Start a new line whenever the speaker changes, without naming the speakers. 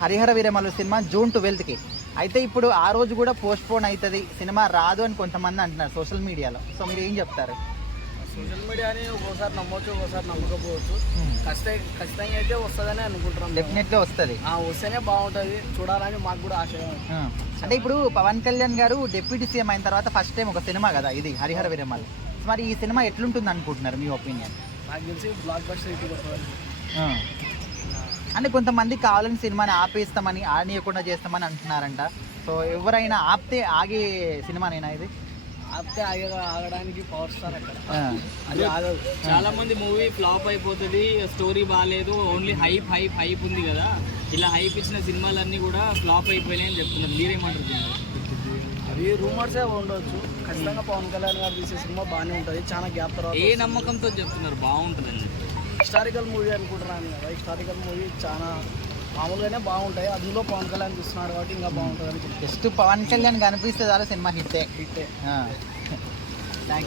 Harihara Veeramallu cinema June 12కి. అయితే ఇప్పుడు ఆ రోజు కూడా పోస్ట్ పోన్ అవుతుంది, సినిమా రాదు అని కొంతమంది అంటున్నారు సోషల్ మీడియాలో. సో మీరు ఏం చెప్తారు?
సోషల్ మీడియాని ఒక్కోసారి నమ్మొచ్చు, ఒక్కోసారి నమ్మకపోవచ్చు. ఖచ్చితంగా అయితే వస్తుందని అనుకుంటున్నాం.
డెఫినెట్గా వస్తుంది,
వస్తేనే బాగుంటుంది, చూడాలని మాకు కూడా ఆశ.
అంటే ఇప్పుడు పవన్ కళ్యాణ్ గారు డిప్యూటీ సీఎం అయిన తర్వాత ఫస్ట్ టైం ఒక సినిమా కదా ఇది హరిహర వీరమల్లు. మరి ఈ సినిమా ఎట్లుంటుంది అనుకుంటున్నారు, మీ ఒపీనియన్?
నాకు తెలిసి బ్లాక్ బస్టర్ హిట్ కొడుతుంది.
అంటే కొంతమంది కావాలని సినిమాని ఆపేస్తామని, ఆడనీయకుండా చేస్తామని అంటున్నారంట. సో ఎవరైనా ఆపితే ఆగే సినిమానేనా ఇది?
ఆపితే ఆగడానికి పవర్ స్టార్ అక్కడ అది ఆగదు.
చాలా మంది మూవీ ఫ్లాప్ అయిపోతుంది, స్టోరీ బాగాలేదు, ఓన్లీ హైప్ హైప్ హైప్ ఉంది కదా, ఇలా హైప్ ఇచ్చిన సినిమాలన్నీ కూడా ఫ్లాప్ అయిపోయినాయి అని చెప్తున్నారు. మీరేమంటారు?
అవి రూమర్సే ఉండొచ్చు. ఖచ్చితంగా పవన్ కళ్యాణ్ గారు తీసే సినిమా బాగానే ఉంటుంది. చాలా గ్యాప్ తర్వాత
ఏ నమ్మకంతో చెప్తున్నారు బాగుంటుందని?
హిస్టారికల్ మూవీ అనుకుంటున్నాను కదా. హిస్టారికల్ మూవీ చాలా మామూలుగానే బాగుంటాయి. అందులో పవన్ కళ్యాణ్ చూస్తున్నాడు కాబట్టి ఇంకా బాగుంటుంది అని
జస్ట్ పవన్ కళ్యాణ్ కనిపిస్తే చాలా సినిమా హిట్టే.
హిట్టే.